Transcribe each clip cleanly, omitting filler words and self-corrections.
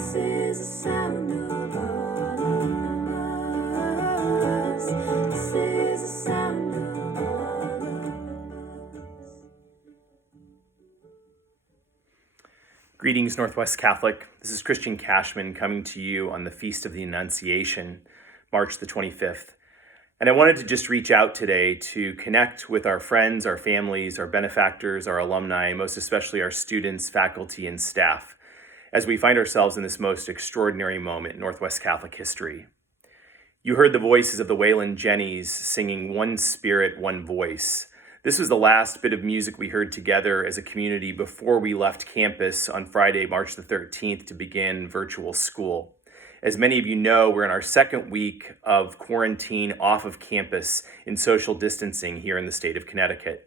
This is the sound of us. This is the sound of us. Greetings, Northwest Catholic. This is Christian Cashman coming to you on the Feast of the Annunciation, March the 25th. And I wanted to just reach out today to connect with our friends, our families, our benefactors, our alumni, most especially our students, faculty, and staff, as we find ourselves in this most extraordinary moment in Northwest Catholic history. You heard the voices of the Wayland Jennies singing One Spirit, One Voice. This was the last bit of music we heard together as a community before we left campus on Friday, March the 13th, to begin virtual school. As many of you know, we're in our second week of quarantine off of campus in social distancing here in the state of Connecticut.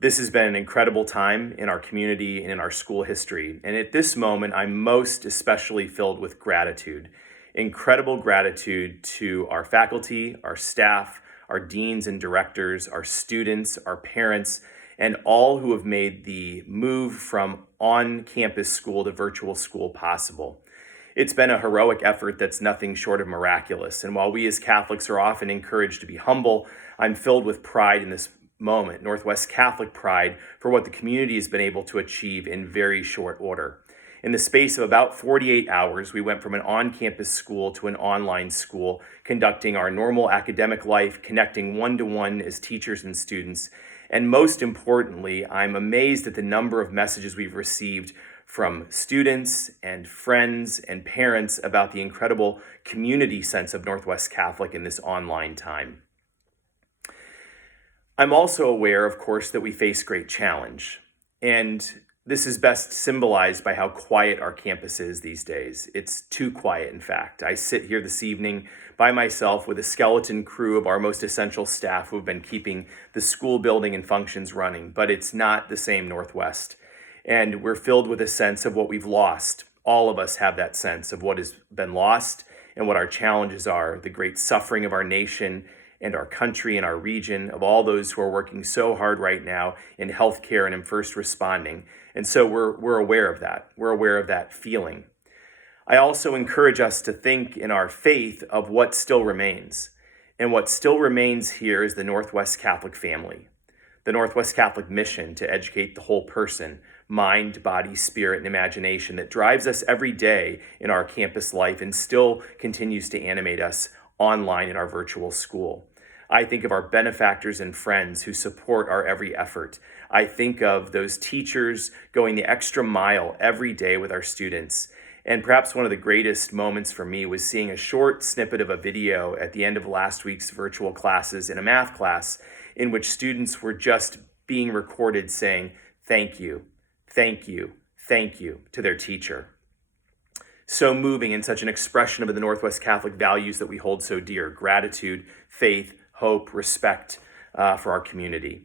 This has been an incredible time in our community and in our school history. And at this moment, I'm most especially filled with gratitude. Incredible gratitude to our faculty, our staff, our deans and directors, our students, our parents, and all who have made the move from on-campus school to virtual school possible. It's been a heroic effort that's nothing short of miraculous. And while we as Catholics are often encouraged to be humble, I'm filled with pride in this moment, Northwest Catholic pride, for what the community has been able to achieve in very short order. In the space of about 48 hours, we went from an on-campus school to an online school, conducting our normal academic life, connecting one-to-one as teachers and students. And most importantly, I'm amazed at the number of messages we've received from students and friends and parents about the incredible community sense of Northwest Catholic in this online time. I'm also aware, of course, that we face great challenge. And this is best symbolized by how quiet our campus is these days. It's too quiet, in fact. I sit here this evening by myself with a skeleton crew of our most essential staff who have been keeping the school building and functions running, but it's not the same Northwest. And we're filled with a sense of what we've lost. All of us have that sense of what has been lost and what our challenges are, the great suffering of our nation and our country and our region, of all those who are working so hard right now in healthcare and in first responding. And so we're aware of that. We're aware of that feeling. I also encourage us to think in our faith of what still remains. And what still remains here is the Northwest Catholic family, the Northwest Catholic mission to educate the whole person, mind, body, spirit, and imagination that drives us every day in our campus life and still continues to animate us online in our virtual school. I think of our benefactors and friends who support our every effort. I think of those teachers going the extra mile every day with our students. And perhaps one of the greatest moments for me was seeing a short snippet of a video at the end of last week's virtual classes in a math class in which students were just being recorded saying, "Thank you, thank you, thank you" to their teacher. So moving and such an expression of the Northwest Catholic values that we hold so dear: gratitude, faith, hope, respect for our community.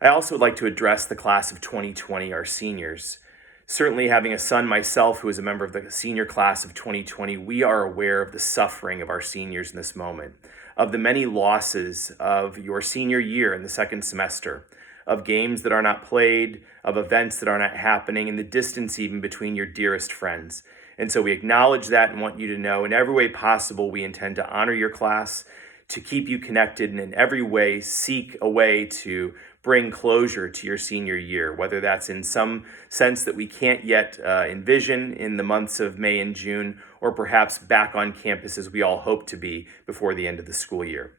I also would like to address the class of 2020, our seniors. Certainly, having a son myself who is a member of the senior class of 2020, we are aware of the suffering of our seniors in this moment, of the many losses of your senior year in the second semester, of games that are not played, of events that are not happening, and the distance even between your dearest friends. And so we acknowledge that and want you to know in every way possible we intend to honor your class, to keep you connected, and in every way seek a way to bring closure to your senior year, whether that's in some sense that we can't yet envision in the months of May and June, or perhaps back on campus as we all hope to be before the end of the school year.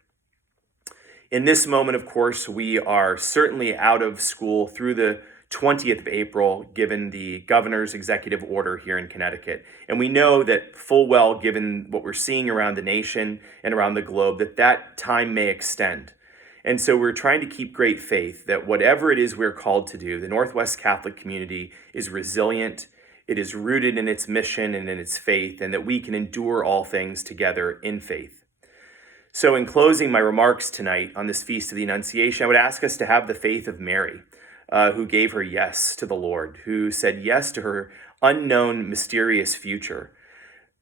In this moment, of course, we are certainly out of school through the 20th of April, given the governor's executive order here in Connecticut. And we know that full well, given what we're seeing around the nation and around the globe, that time may extend. And so we're trying to keep great faith that whatever it is we're called to do, the Northwest Catholic community is resilient, it is rooted in its mission and in its faith, and that we can endure all things together in faith. So in closing my remarks tonight on this Feast of the Annunciation, I would ask us to have the faith of Mary, who gave her yes to the Lord, who said yes to her unknown, mysterious future.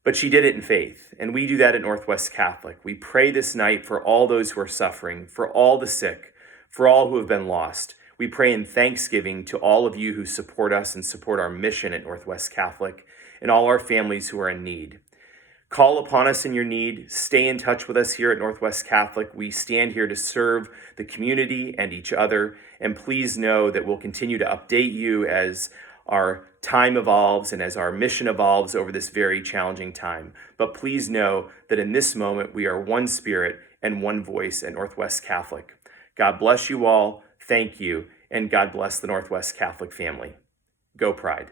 But she did it in faith, and we do that at Northwest Catholic. We pray this night for all those who are suffering, for all the sick, for all who have been lost. We pray in thanksgiving to all of you who support us and support our mission at Northwest Catholic. and all our families who are in need. Call upon us in your need. Stay in touch with us here at Northwest Catholic. We stand here to serve the community and each other. And please know that we'll continue to update you as our time evolves and as our mission evolves over this very challenging time. But please know that in this moment, we are one spirit and one voice at Northwest Catholic. God bless you all. Thank you. And God bless the Northwest Catholic family. Go Pride.